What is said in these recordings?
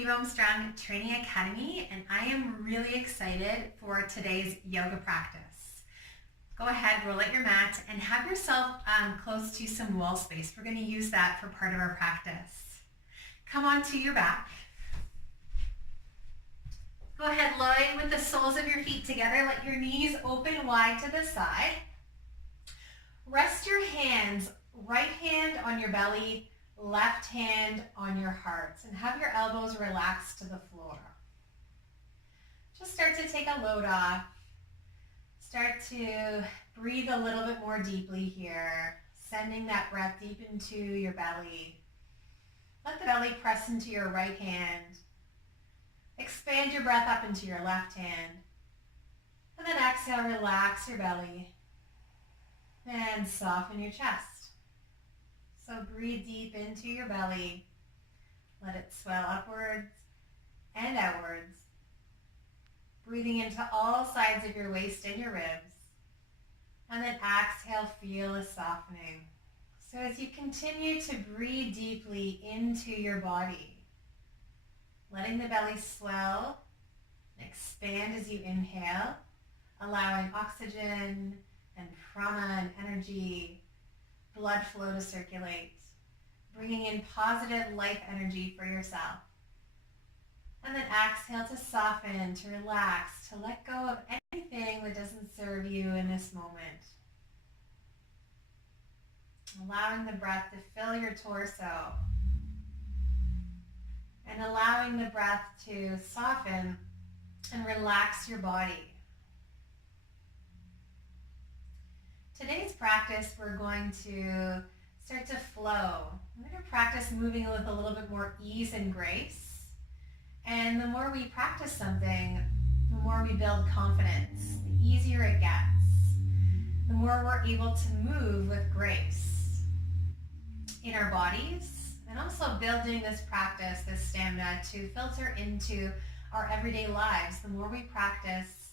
Baby Boom Strong Training Academy, and I am really excited for today's yoga practice. Go ahead, roll out your mat, and have yourself close to some wall space. We're going to use that for part of our practice. Come onto your back. Go ahead, lie with the soles of your feet together. Let your knees open wide to the side. Rest your hands, right hand on your belly, left hand on your heart, and have your elbows relaxed to the floor. Just start to take a load off. Start to breathe a little bit more deeply here, sending that breath deep into your belly. Let the belly press into your right hand. Expand your breath up into your left hand. And then exhale, relax your belly. And soften your chest. So breathe deep into your belly. Let it swell upwards and outwards. Breathing into all sides of your waist and your ribs. And then exhale, feel a softening. So as you continue to breathe deeply into your body, letting the belly swell and expand as you inhale, allowing oxygen and prana and energy, blood flow to circulate, bringing in positive life energy for yourself. And then exhale to soften, to relax, to let go of anything that doesn't serve you in this moment. Allowing the breath to fill your torso and allowing the breath to soften and relax your body. Today's practice, we're going to start to flow. We're going to practice moving with a little bit more ease and grace. And the more we practice something, the more we build confidence. The easier it gets. The more we're able to move with grace in our bodies, and also building this practice, this stamina, to filter into our everyday lives. The more we practice,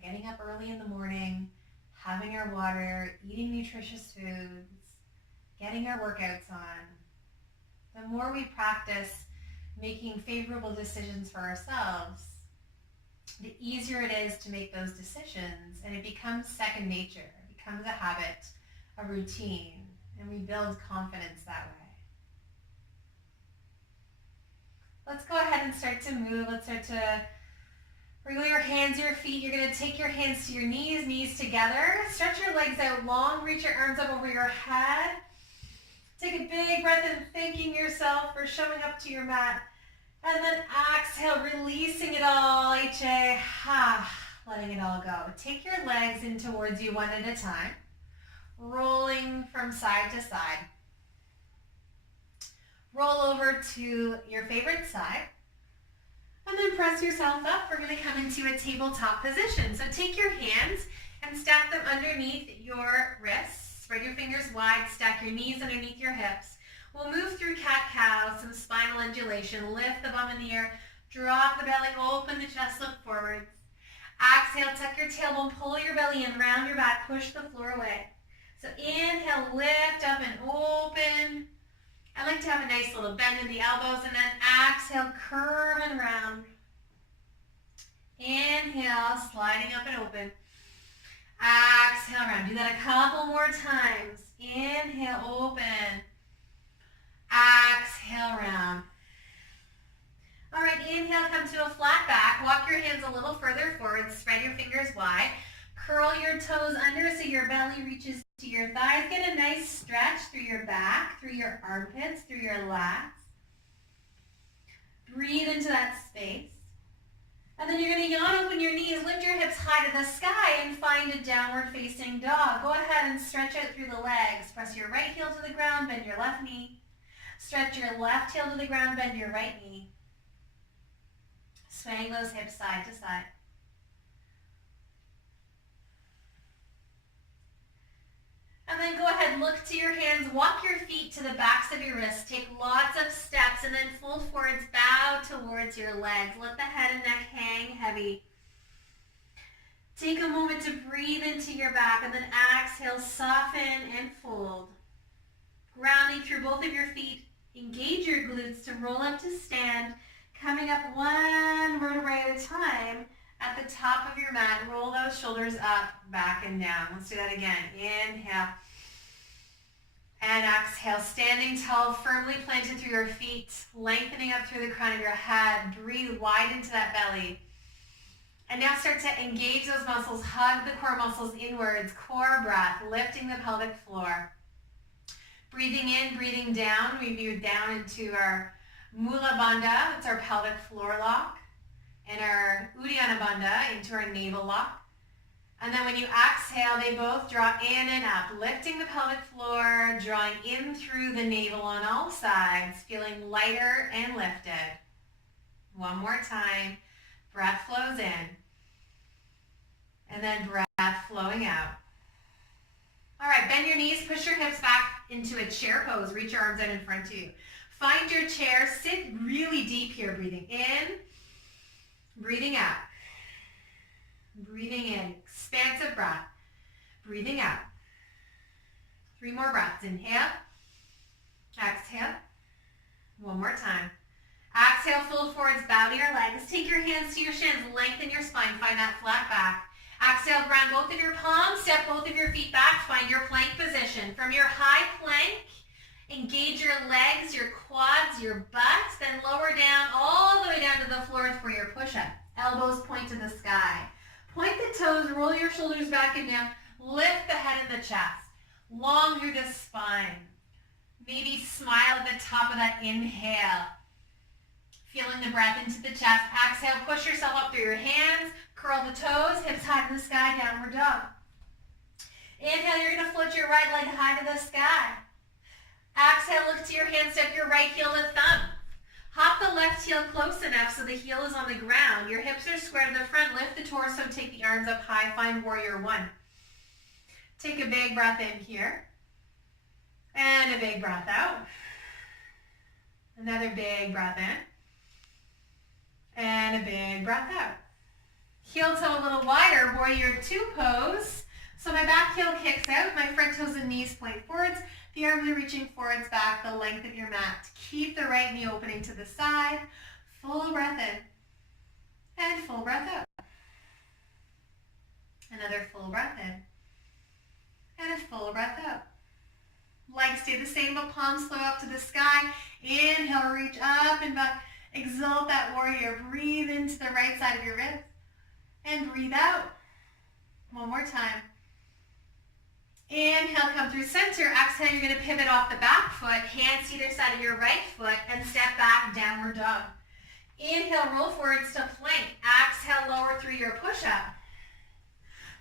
getting up early in the morning, having our water, eating nutritious foods, getting our workouts on. The more we practice making favorable decisions for ourselves, the easier it is to make those decisions, and it becomes second nature. It becomes a habit, a routine, and we build confidence that way. Let's go ahead and start to move. Let's start to wriggle your hands, your feet. You're going to take your hands to your knees, knees together. Stretch your legs out long. Reach your arms up over your head. Take a big breath in, thanking yourself for showing up to your mat. And then exhale, releasing it all. HA, letting it all go. Take your legs in towards you one at a time. Rolling from side to side. Roll over to your favorite side. And then press yourself up. We're going to come into a tabletop position. So take your hands and stack them underneath your wrists. Spread your fingers wide. Stack your knees underneath your hips. We'll move through cat-cow, some spinal undulation. Lift the bum in the air. Drop the belly. Open the chest. Look forwards. Exhale. Tuck your tailbone. Pull your belly in. Round your back. Push the floor away. So inhale. Lift up and open. I like to have a nice little bend in the elbows, and then exhale, curve and round. Inhale, sliding up and open. Exhale, round. Do that a couple more times. Inhale, open. Exhale, round. All right, inhale, come to a flat back. Walk your hands a little further forward. Spread your fingers wide. Curl your toes under so your belly reaches to your thighs. Get a nice stretch through your back, through your armpits, through your lats. Breathe into that space. And then you're going to yawn, open your knees, lift your hips high to the sky, and find a downward facing dog. Go ahead and stretch out through the legs. Press your right heel to the ground, bend your left knee. Stretch your left heel to the ground, bend your right knee. Swaying those hips side to side. And then go ahead, look to your hands, walk your feet to the backs of your wrists, take lots of steps, and then fold forwards, bow towards your legs. Let the head and neck hang heavy. Take a moment to breathe into your back, and then exhale, soften and fold. Grounding through both of your feet, engage your glutes to roll up to stand. Coming up one vertebrae at a time. At the top of your mat, roll those shoulders up, back, and down. Let's do that again. Inhale. And exhale, standing tall, firmly planted through your feet, lengthening up through the crown of your head. Breathe wide into that belly. And now start to engage those muscles, hug the core muscles inwards, core breath, lifting the pelvic floor. Breathing in, breathing down, we move down into our Mula Bandha, that's our pelvic floor lock, and our Uddiyana Bandha into our navel lock. And then when you exhale, they both draw in and up, lifting the pelvic floor, drawing in through the navel on all sides, feeling lighter and lifted. One more time. Breath flows in. And then breath flowing out. All right, bend your knees, push your hips back into a chair pose. Reach your arms out in front of you. Find your chair, sit really deep here, breathing in, breathing out. Breathing in, expansive breath. Breathing out. 3 more breaths. Inhale. Exhale. One more time. Exhale, fold forwards, bow to your legs. Take your hands to your shins, lengthen your spine, find that flat back. Exhale, ground both of your palms, step both of your feet back, find your plank position. From your high plank, engage your legs, your quads, your butt, then lower down all the way down to the floor for your push-up. Elbows point to the sky. Point the toes, roll your shoulders back and down, lift the head and the chest. Long through the spine. Maybe smile at the top of that inhale. Feeling the breath into the chest. Exhale, push yourself up through your hands, curl the toes, hips high to the sky, downward dog. Inhale, you're going to float your right leg high to the sky. Exhale, look to your hand, step your right heel to thumb. Hop the left heel close enough so the heel is on the ground. Your hips are square to the front. Lift the torso, take the arms up high. Find warrior one. Take a big breath in here. And a big breath out. Another big breath in. And a big breath out. Heel toe a little wider, warrior two pose. So my back heel kicks out, my front toes and knees point forwards. The arms are reaching forwards back, the length of your mat. Keep the right knee opening to the side. Full breath in. And full breath out. Another full breath in. And a full breath out. Legs stay the same, but palms flow up to the sky. Inhale, reach up and back. Exalt that warrior. Breathe into the right side of your ribs. And breathe out. One more time. Inhale, come through center. Exhale, you're going to pivot off the back foot. Hands to either side of your right foot and step back, downward dog. Inhale, roll forwards to plank. Exhale, lower through your push-up.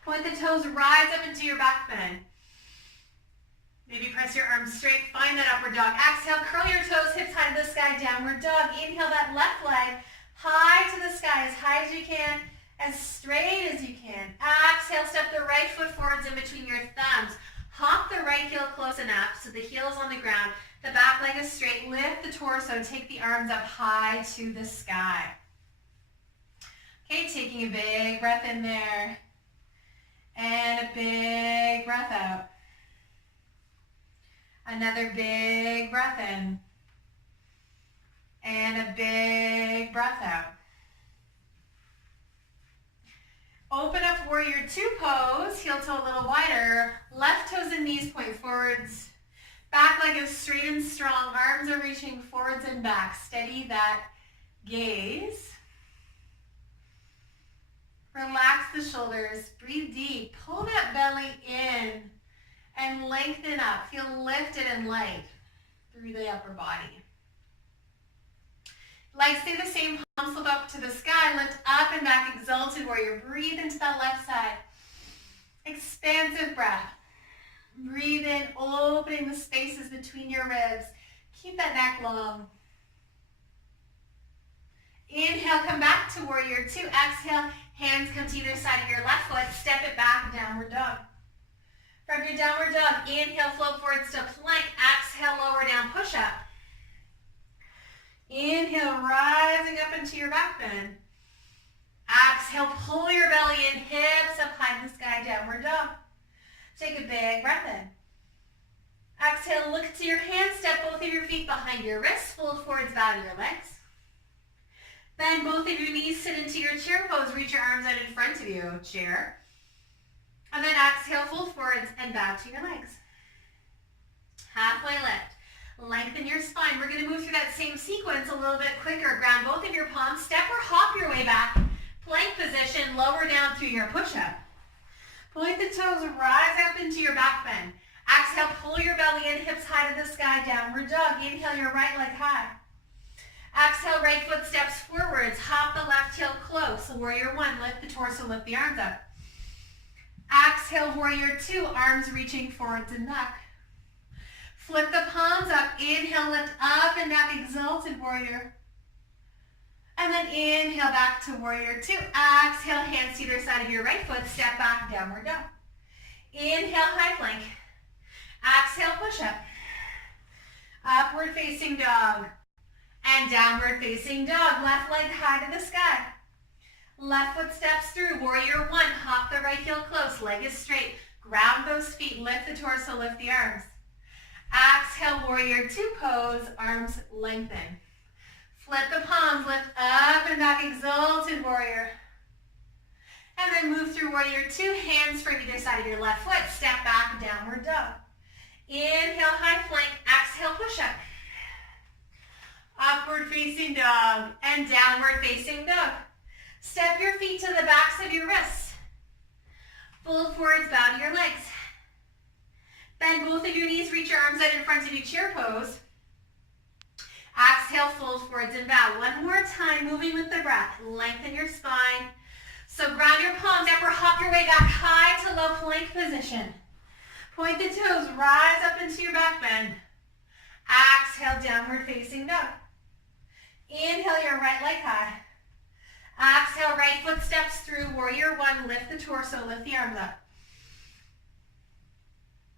Point the toes, rise up into your back bend. Maybe press your arms straight, find that upward dog. Exhale, curl your toes, hips high to the sky, downward dog. Inhale, that left leg high to the sky, as high as you can, as straight as you can. Exhale, step the right foot forwards in between your thumbs. Hop the right heel close enough so the heel is on the ground. The back leg is straight. Lift the torso. Take the arms up high to the sky. Okay, taking a big breath in there. And a big breath out. Another big breath in. And a big breath out. Open up warrior two pose, heel toe a little wider, left toes and knees point forwards, back leg is straight and strong, arms are reaching forwards and back. Steady that gaze. Relax the shoulders, breathe deep, pull that belly in and lengthen up. Feel lifted and light through the upper body. Legs stay the same, palms look up to the sky, lift up and back, exalted warrior. Breathe into that left side. Expansive breath. Breathe in, opening the spaces between your ribs. Keep that neck long. Inhale, come back to warrior two. Exhale, hands come to either side of your left foot. Step it back, downward dog. From your downward dog, inhale, float forwards to plank. Exhale, lower down, push up. Inhale, rising up into your back bend. Exhale, pull your belly in, hips up high in the sky, downward dog. Take a big breath in. Exhale, look to your hands, step both of your feet behind your wrists, fold forwards, bow to your legs. Bend both of your knees, sit into your chair pose, reach your arms out in front of you, chair. And then exhale, fold forwards and bow to your legs. Halfway lift. Lengthen your spine. We're going to move through that same sequence a little bit quicker. Ground both of your palms. Step or hop your way back. Plank position. Lower down through your push-up. Point the toes. Rise up into your back bend. Exhale. Pull your belly in. Hips high to the sky. Downward dog. Inhale your right leg high. Exhale. Right foot steps forwards. Hop the left heel close. Warrior one. Lift the torso. Lift the arms up. Exhale. Warrior two. Arms reaching forwards and back. Flip the palms up. Inhale, lift up and back, exalted warrior. And then inhale back to warrior two. Exhale, hands to either side of your right foot. Step back, downward dog. Inhale, high plank. Exhale, push up. Upward facing dog. And downward facing dog. Left leg high to the sky. Left foot steps through. Warrior one. Hop the right heel close. Leg is straight. Ground those feet. Lift the torso. Lift the arms. Exhale, warrior two pose, arms lengthen. Flip the palms, lift up and back, exalted warrior. And then move through warrior two, hands from either side of your left foot, step back, downward dog. Inhale, high plank, exhale, push up. Upward facing dog and downward facing dog. Step your feet to the backs of your wrists. Fold forwards, bow to your legs. Bend both of your knees, reach your arms out in front of you, chair pose. Exhale, fold forwards and bow. One more time, moving with the breath. Lengthen your spine. So ground your palms, upper hop your way back high to low plank position. Point the toes, rise up into your back bend. Exhale, downward facing dog. Inhale your right leg high. Exhale, right foot steps through, warrior one, lift the torso, lift the arms up.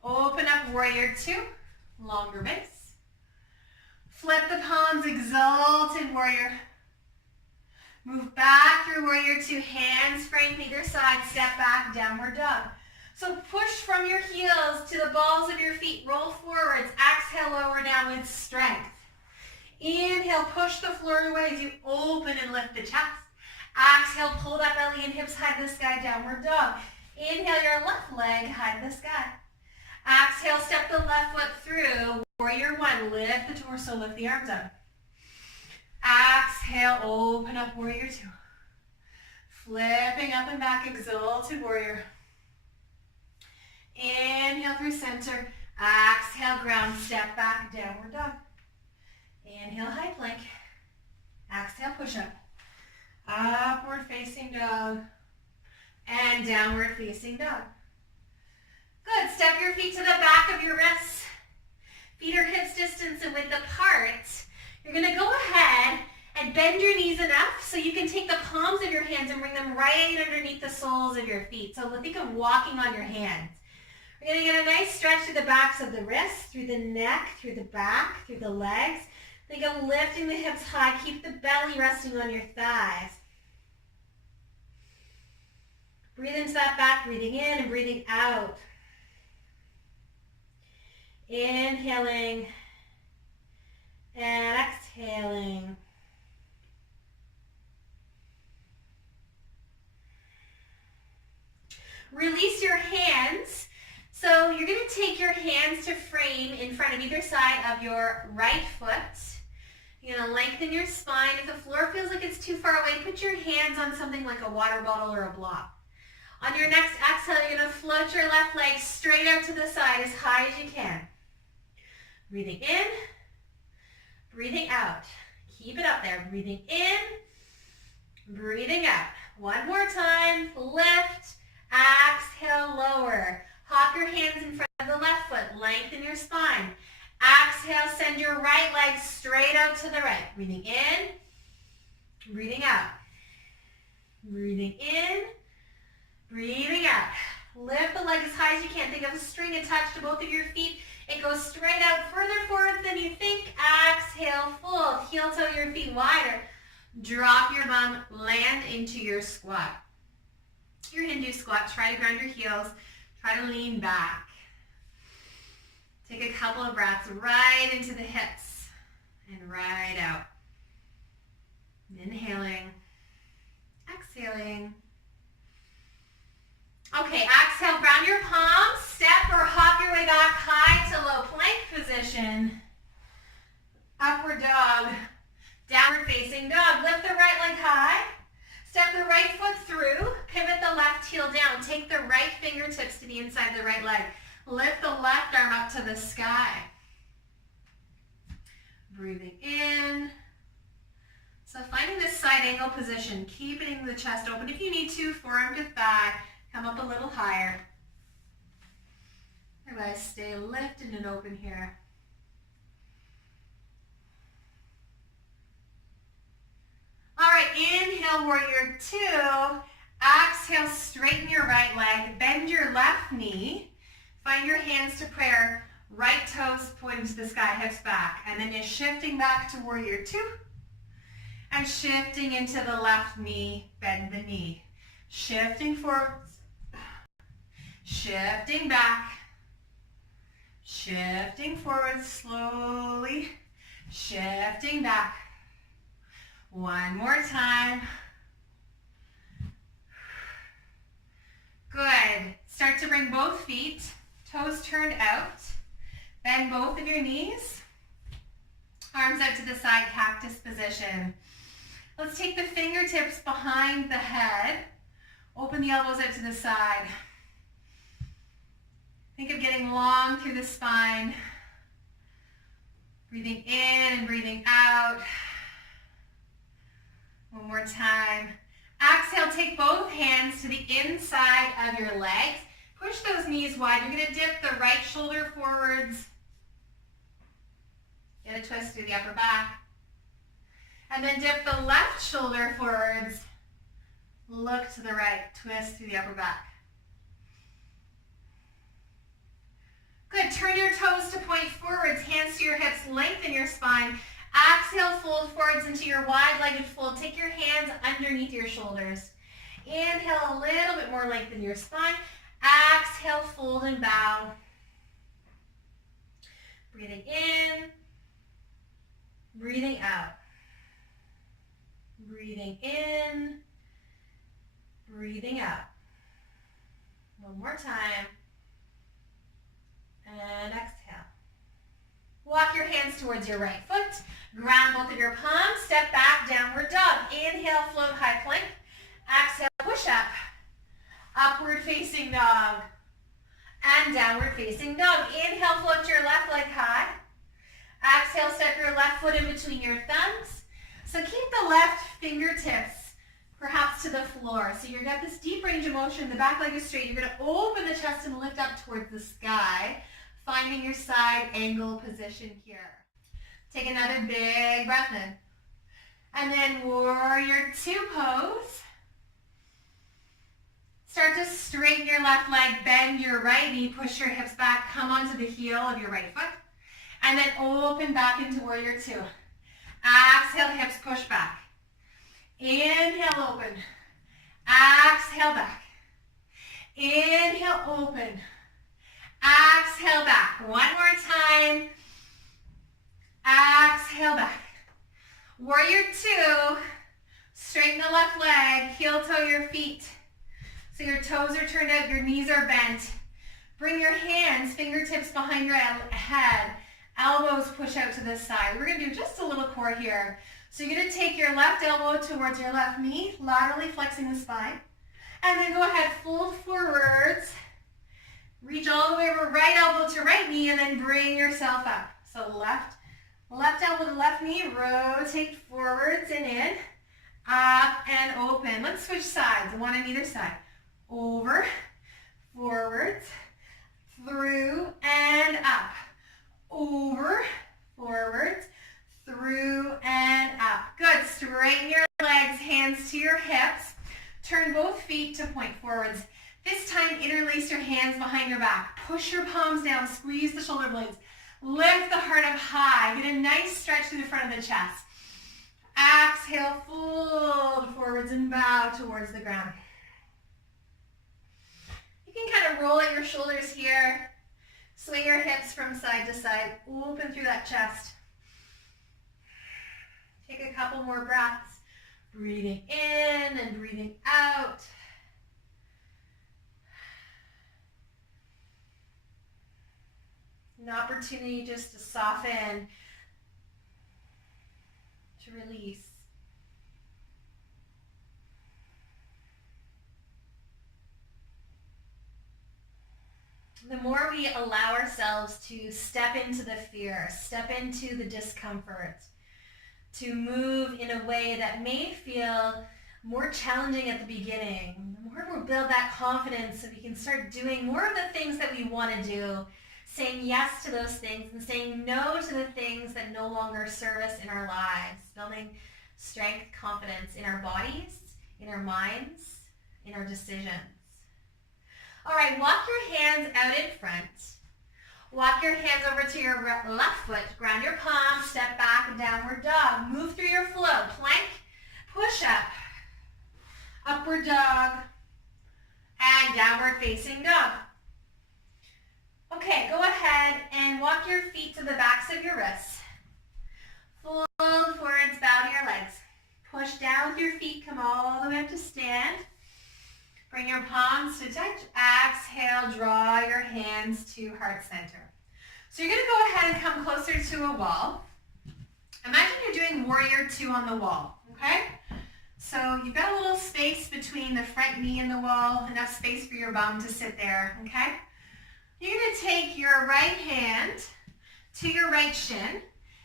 Open up warrior two, longer base. Flip the palms, exalted warrior. Move back through warrior two, hands frame either side, step back, downward dog. So push from your heels to the balls of your feet, roll forwards, exhale, lower down with strength. Inhale, push the floor away as you open and lift the chest. Exhale, pull that belly and hips high to the sky, downward dog. Inhale your left leg high to the sky. Exhale, step the left foot through. Warrior one, lift the torso, lift the arms up. Exhale, open up warrior two. Flipping up and back, exalted warrior. Inhale through center. Exhale, ground, step back, downward dog. Inhale, high plank. Exhale, push up. Upward facing dog. And downward facing dog. Good. Step your feet to the back of your wrists. Feet are hips distance and width apart. You're going to go ahead and bend your knees enough so you can take the palms of your hands and bring them right underneath the soles of your feet. So think of walking on your hands. We're going to get a nice stretch through the backs of the wrists, through the neck, through the back, through the legs. Think of lifting the hips high. Keep the belly resting on your thighs. Breathe into that back, breathing in and breathing out. Inhaling and exhaling. Release your hands. So you're going to take your hands to frame in front of either side of your right foot. You're going to lengthen your spine. If the floor feels like it's too far away, put your hands on something like a water bottle or a block. On your next exhale, you're going to float your left leg straight out to the side as high as you can. Breathing in, breathing out. Keep it up there. Breathing in, breathing out. One more time. Lift, exhale, lower. Hop your hands in front of the left foot. Lengthen your spine. Exhale, send your right leg straight out to the right. Breathing in, breathing out. Breathing in, breathing out. Lift the leg as high as you can. Think of a string attached to both of your feet. It goes straight out further forward than you think. Exhale, fold. Heel toe your feet wider. Drop your bum, land into your squat. Your Hindu squat. Try to ground your heels. Try to lean back. Take a couple of breaths right into the hips and right out. Inhaling. Exhaling. Okay, exhale, ground your palms, step or hop your way back high to low plank position. Upward dog, downward facing dog. Lift the right leg high, step the right foot through, pivot the left heel down. Take the right fingertips to the inside of the right leg. Lift the left arm up to the sky. Breathing in. So finding this side angle position, keeping the chest open. If you need to, forearm to thigh. Come up a little higher. Otherwise, stay lifted and open here. All right, inhale, warrior two. Exhale, straighten your right leg. Bend your left knee. Find your hands to prayer. Right toes pointing to the sky, hips back. And then you're shifting back to warrior two. And shifting into the left knee, bend the knee. Shifting forward. Shifting back, shifting forward slowly, shifting back. One more time. Good. Start to bring both feet, toes turned out. Bend both of your knees. Arms out to the side, cactus position. Let's take the fingertips behind the head. Open the elbows out to the side. Think of getting long through the spine. Breathing in and breathing out. One more time. Exhale, take both hands to the inside of your legs. Push those knees wide. You're going to dip the right shoulder forwards. Get a twist through the upper back. And then dip the left shoulder forwards. Look to the right. Twist through the upper back. Good. Turn your toes to point forwards, hands to your hips, lengthen your spine. Exhale, fold forwards into your wide-legged fold. Take your hands underneath your shoulders. Inhale, a little bit more lengthen your spine. Exhale, fold and bow. Breathing in, breathing out. Breathing in, breathing out. One more time. And exhale. Walk your hands towards your right foot. Ground both of your palms. Step back, downward dog. Inhale, float high plank. Exhale, push up. Upward facing dog. And downward facing dog. Inhale, float your left leg high. Exhale, step your left foot in between your thumbs. So keep the left fingertips perhaps to the floor. So you've got this deep range of motion. The back leg is straight. You're going to open the chest and lift up towards the sky. Finding your side angle position here. Take another big breath in. And then warrior two pose. Start to straighten your left leg, bend your right knee, push your hips back, come onto the heel of your right foot. And then open back into warrior two. Exhale, hips push back. Inhale, open. Exhale, back. Inhale, open. Exhale back. One more time. Exhale back. Warrior two. Straighten the left leg. Heel toe your feet. So your toes are turned out, your knees are bent. Bring your hands, fingertips behind your head. Elbows push out to the side. We're going to do just a little core here. So you're going to take your left elbow towards your left knee, laterally flexing the spine. And then go ahead, fold forwards. Reach all the way over right elbow to right knee and then bring yourself up. So left elbow to left knee, rotate forwards and in, up and open. Let's switch sides, one on either side. Over, forwards, through and up. Over, forwards, through and up. Good, straighten your legs, hands to your hips. Turn both feet to point forwards. This time, interlace your hands behind your back. Push your palms down, squeeze the shoulder blades. Lift the heart up high. Get a nice stretch through the front of the chest. Exhale, fold forwards and bow towards the ground. You can kind of roll at your shoulders here. Swing your hips from side to side. Open through that chest. Take a couple more breaths. Breathing in and breathing out. An opportunity just to soften, to release. The more we allow ourselves to step into the fear, step into the discomfort, to move in a way that may feel more challenging at the beginning, the more we'll build that confidence so we can start doing more of the things that we want to do, saying yes to those things and saying no to the things that no longer serve us in our lives, building strength, confidence in our bodies, in our minds, in our decisions. All right, walk your hands out in front. Walk your hands over to your left foot. Ground your palms, step back, and downward dog. Move through your flow. Plank, push up. Upward dog, and downward facing dog. Okay, go ahead and walk your feet to the backs of your wrists. Fold forwards, bow to your legs. Push down with your feet, come all the way up to stand. Bring your palms to touch. Exhale, draw your hands to heart center. So you're going to go ahead and come closer to a wall. Imagine you're doing warrior two on the wall, okay? So you've got a little space between the front knee and the wall, enough space for your bum to sit there, okay? You're going to take your right hand to your right shin.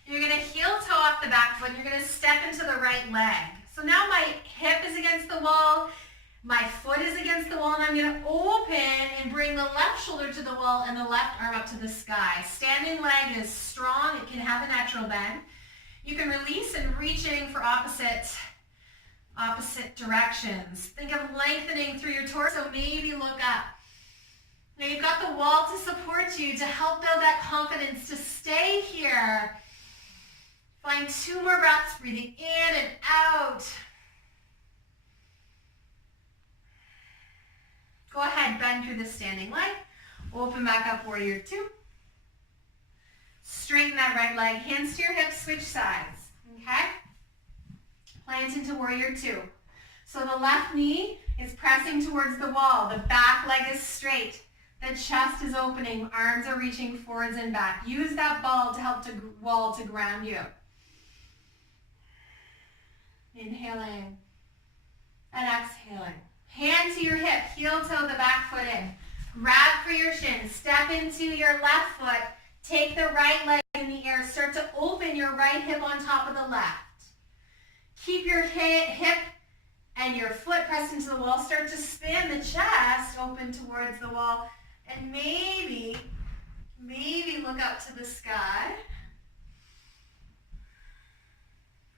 You're going to heel toe off the back foot. You're going to step into the right leg. So now my hip is against the wall. My foot is against the wall, and I'm going to open and bring the left shoulder to the wall and the left arm up to the sky. Standing leg is strong. It can have a natural bend. You can release and reaching for opposite directions. Think of lengthening through your torso. Maybe look up. Now you've got the wall to support you, to help build that confidence, to stay here. Find 2 more breaths, breathing in and out. Go ahead, bend through the standing leg. Open back up, warrior two. Straighten that right leg, hands to your hips, switch sides, okay? Plant into warrior two. So the left knee is pressing towards the wall. The back leg is straight. The chest is opening. Arms are reaching forwards and back. Use that ball to help the wall to ground you. Inhaling and exhaling. Hand to your hip, heel toe the back foot in. Grab for your shin, step into your left foot. Take the right leg in the air. Start to open your right hip on top of the left. Keep your hip and your foot pressed into the wall. Start to spin the chest open towards the wall. And maybe look up to the sky.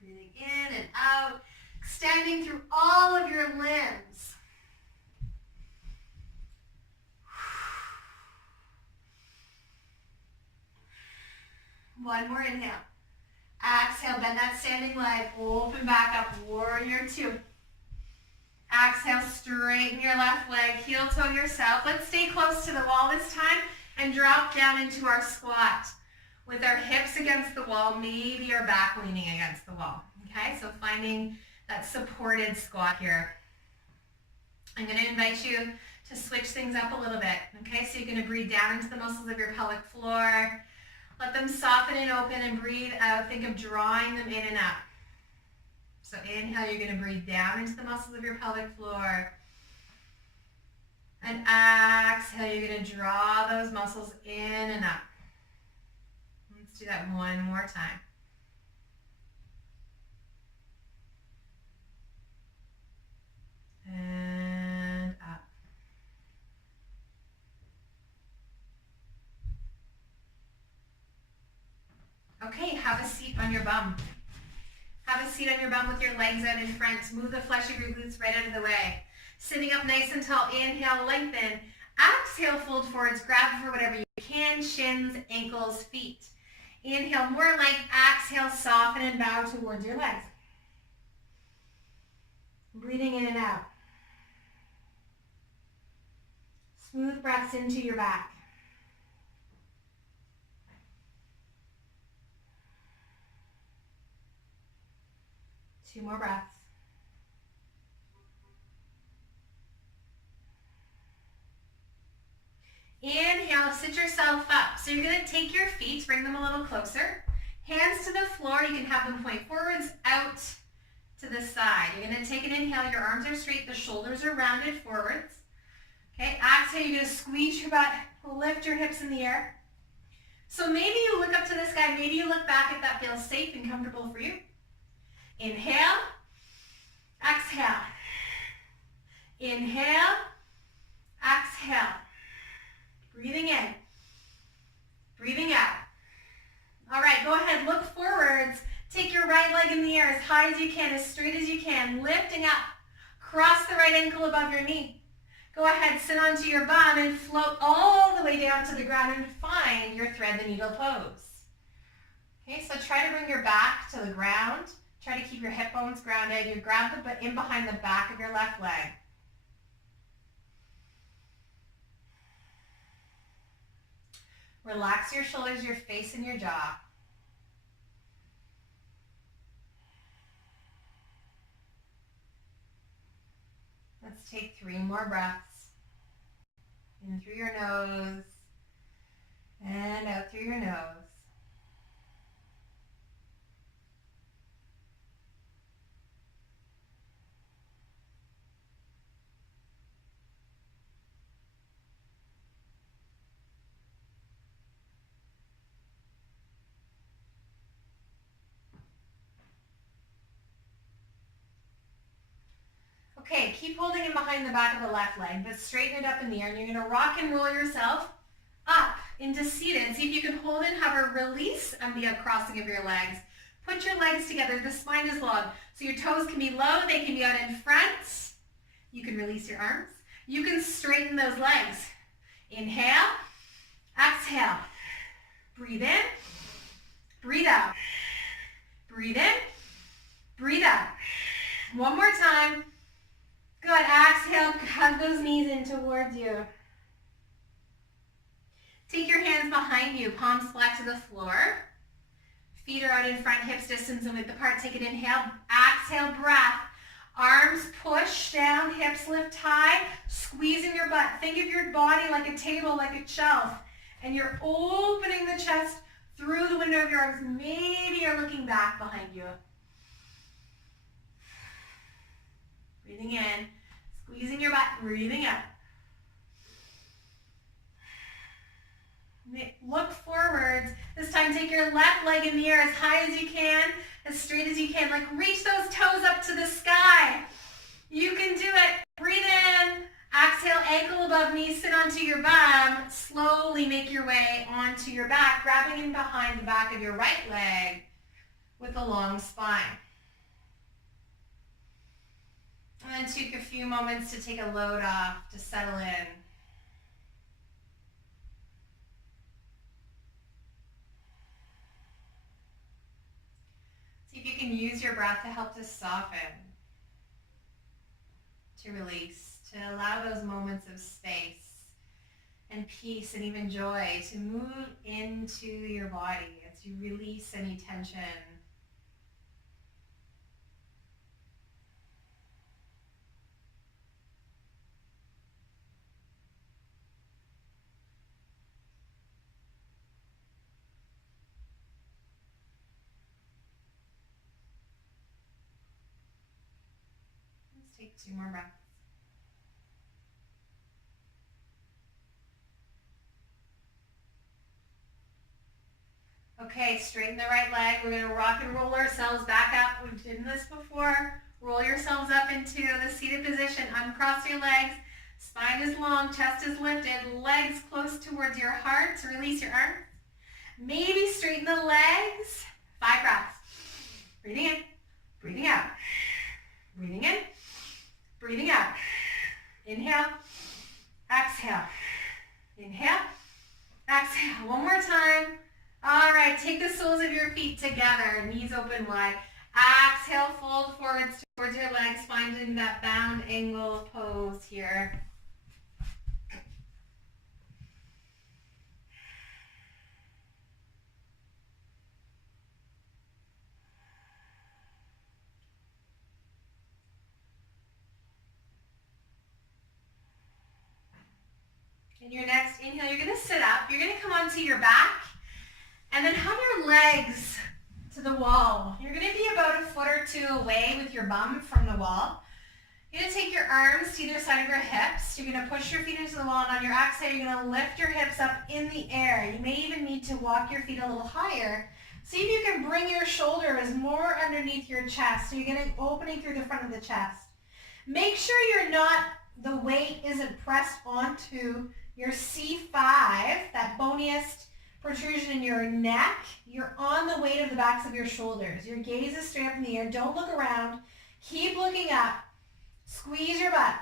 Breathing in and out. Extending through all of your limbs. One more inhale. Exhale, bend that standing leg. Open back up, warrior two. Exhale, straighten your left leg, heel toe yourself. Let's stay close to the wall this time and drop down into our squat with our hips against the wall, maybe our back leaning against the wall. Okay, so finding that supported squat here. I'm going to invite you to switch things up a little bit. Okay, so you're going to breathe down into the muscles of your pelvic floor. Let them soften and open and breathe out. Think of drawing them in and up. So inhale, you're going to breathe down into the muscles of your pelvic floor. And exhale, you're going to draw those muscles in and up. Let's do that one more time. And up. Okay, have a seat on your bum. Have a seat on your bum with your legs out in front. Move the flesh of your glutes right out of the way. Sitting up nice and tall, inhale, lengthen. Exhale, fold forwards, grab for whatever you can, shins, ankles, feet. Inhale, more length. Exhale, soften and bow towards your legs. Breathing in and out. Smooth breaths into your back. Two more breaths. inhale, sit yourself up. So you're going to take your feet, bring them a little closer. Hands to the floor. You can have them point forwards, out to the side. You're going to take an inhale. Your arms are straight. The shoulders are rounded forwards. Okay, exhale. You're going to squeeze your butt. Lift your hips in the air. So maybe you look up to the sky. Maybe you look back if that feels safe and comfortable for you. Inhale. Exhale. Inhale. Exhale. Breathing in. Breathing out. All right, go ahead. Look forwards. Take your right leg in the air as high as you can, as straight as you can. Lifting up. Cross the right ankle above your knee. Go ahead, sit onto your bum and float all the way down to the ground and find your thread the needle pose. Okay, so try to bring your back to the ground. Try to keep your hip bones grounded. You grab the butt in behind the back of your left leg. Relax your shoulders, your face, and your jaw. Let's take 3 more breaths. In through your nose and out through your nose. Okay, keep holding it behind the back of the left leg, but straighten it up in the air, and you're going to rock and roll yourself up into seated. See if you can hold and hover, release on the crossing of your legs. Put your legs together. The spine is long, so your toes can be low. They can be out in front. You can release your arms. You can straighten those legs. Inhale, exhale. Breathe in, breathe out. Breathe in, breathe out. One more time. Good. Exhale, hug those knees in towards you. Take your hands behind you, palms flat to the floor. Feet are out in front, hips distance and width apart. Take an inhale, exhale, breath. Arms push down, hips lift high, squeezing your butt. Think of your body like a table, like a shelf. And you're opening the chest through the window of your arms. Maybe you're looking back behind you. Breathing in, squeezing your butt, breathing out. Look forwards. This time take your left leg in the air as high as you can, as straight as you can. Like reach those toes up to the sky. You can do it. Breathe in. Exhale, ankle above knee, sit onto your bum. Slowly make your way onto your back, grabbing in behind the back of your right leg with a long spine. And then take a few moments to take a load off, to settle in. See if you can use your breath to help to soften, to release, to allow those moments of space and peace and even joy to move into your body as you release any tension. Take 2 more breaths. Okay, straighten the right leg. We're going to rock and roll ourselves back up. We've done this before. Roll yourselves up into the seated position. Uncross your legs. Spine is long, chest is lifted, legs close towards your heart. Release your arms. Maybe straighten the legs. 5 breaths. Breathing in, breathing out. Breathing in. Breathing out. Inhale. Exhale. Inhale. Exhale. One more time. All right. Take the soles of your feet together. Knees open wide. Exhale. Fold forwards towards your legs. Finding that bound angle pose here. In your next inhale, you're gonna sit up. You're gonna come onto your back and then hug your legs to the wall. You're gonna be about a foot or two away with your bum from the wall. You're gonna take your arms to either side of your hips. You're gonna push your feet into the wall, and on your exhale, you're gonna lift your hips up in the air. You may even need to walk your feet a little higher. See if you can bring your shoulders more underneath your chest. So you're getting opening through the front of the chest. Make sure the weight isn't pressed onto your C5, that boniest protrusion in your neck. You're on the weight of the backs of your shoulders. Your gaze is straight up in the air. Don't look around. Keep looking up. Squeeze your butt.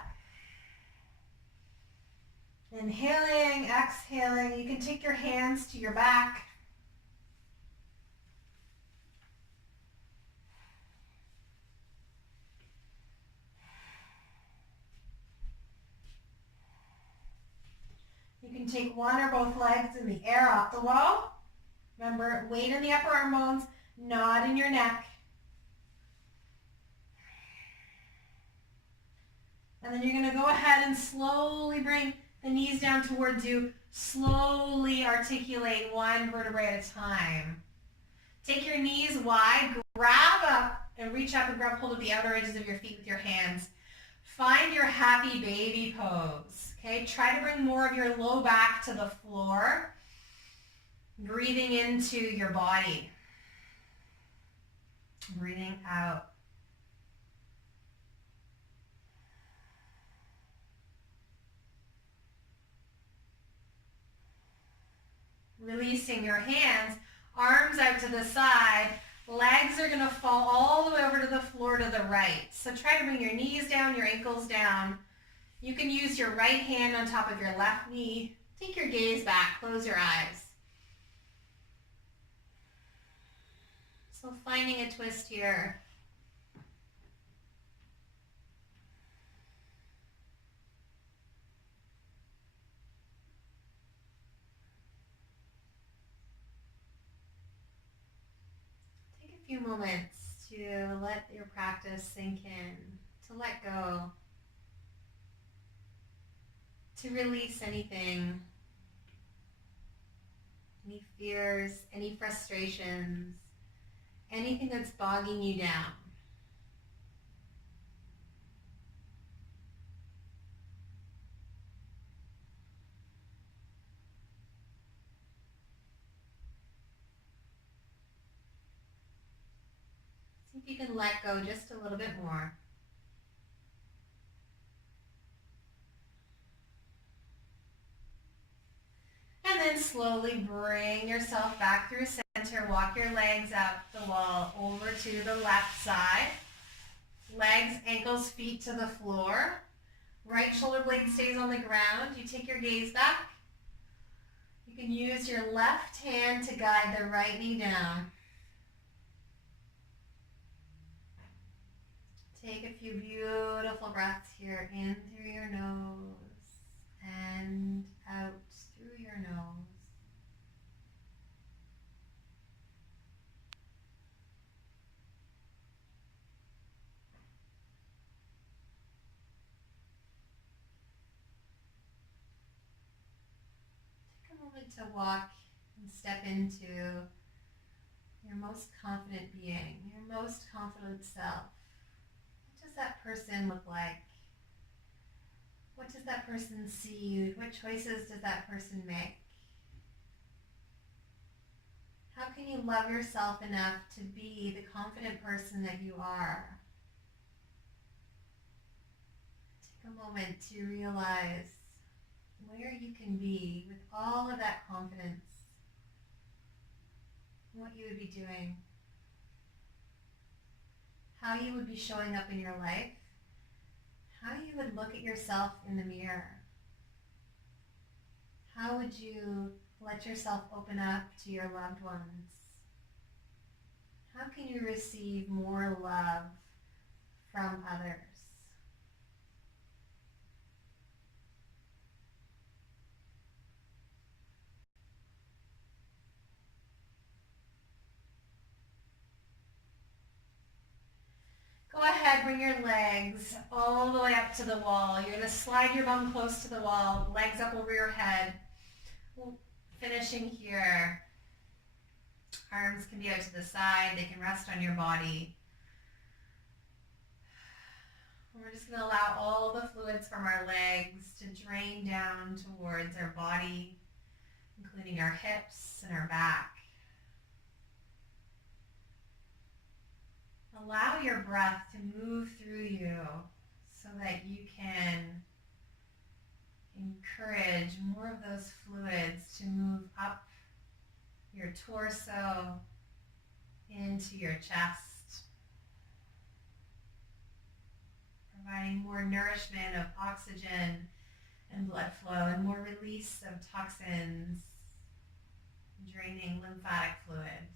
Inhaling, exhaling. You can take your hands to your back. You can take one or both legs in the air off the wall. Remember, weight in the upper arm bones, not in your neck. And then you're going to go ahead and slowly bring the knees down towards you. Slowly articulate one vertebrae at a time. Take your knees wide, grab up and reach up and grab hold of the outer edges of your feet with your hands. Find your happy baby pose. Okay, try to bring more of your low back to the floor. Breathing into your body. Breathing out. Releasing your hands, arms out to the side, legs are going to fall all the way over to the floor to the right. So try to bring your knees down, your ankles down. You can use your right hand on top of your left knee. Take your gaze back, close your eyes. So finding a twist here. Few moments to let your practice sink in, to let go, to release anything, any fears, any frustrations, anything that's bogging you down. See if you can let go just a little bit more. And then slowly bring yourself back through center. Walk your legs up the wall over to the left side. Legs, ankles, feet to the floor. Right shoulder blade stays on the ground. You take your gaze back. You can use your left hand to guide the right knee down. Take a few beautiful breaths here, in through your nose and out through your nose. Take a moment to walk and step into your most confident being, your most confident self. What does that person look like? What does that person see? What choices does that person make? How can you love yourself enough to be the confident person that you are? Take a moment to realize where you can be with all of that confidence, what you would be doing, how you would be showing up in your life, how you would look at yourself in the mirror. How would you let yourself open up to your loved ones? How can you receive more love from others? Go ahead, that, bring your legs all the way up to the wall. You're going to slide your bum close to the wall, legs up over your head. Finishing here. Arms can be out to the side. They can rest on your body. We're just going to allow all the fluids from our legs to drain down towards our body, including our hips and our back. Allow your breath to move through you so that you can encourage more of those fluids to move up your torso into your chest, providing more nourishment of oxygen and blood flow and more release of toxins, draining lymphatic fluid.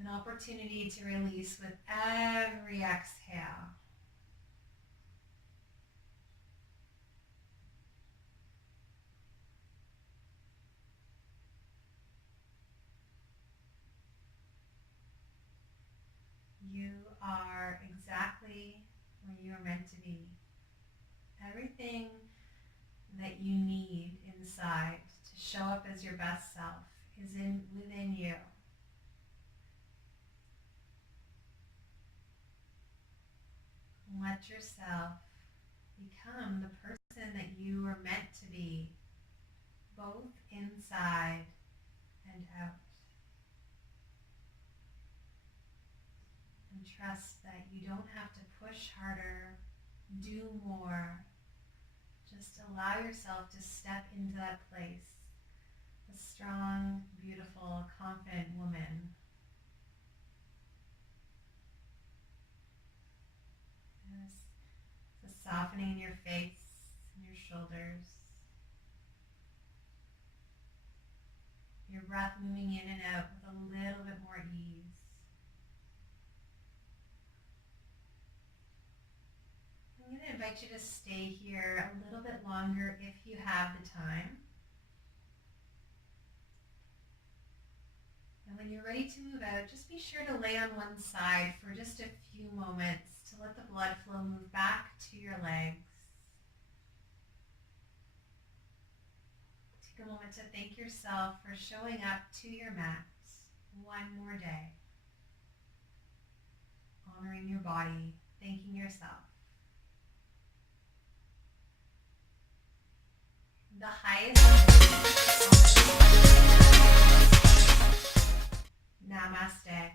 An opportunity to release with every exhale. You are exactly where you are meant to be. Everything that you need inside to show up as your best self is within you. Let yourself become the person that you are meant to be, both inside and out. And trust that you don't have to push harder, do more. Just allow yourself to step into that place, a strong, beautiful, confident woman. The softening in your face and your shoulders. Your breath moving in and out with a little bit more ease. I'm going to invite you to stay here a little bit longer if you have the time. And when you're ready to move out, just be sure to lay on one side for just a few moments to let the blood flow move back to your legs. Take a moment to thank yourself for showing up to your mat one more day. Honoring your body, thanking yourself. The highest. Namaste.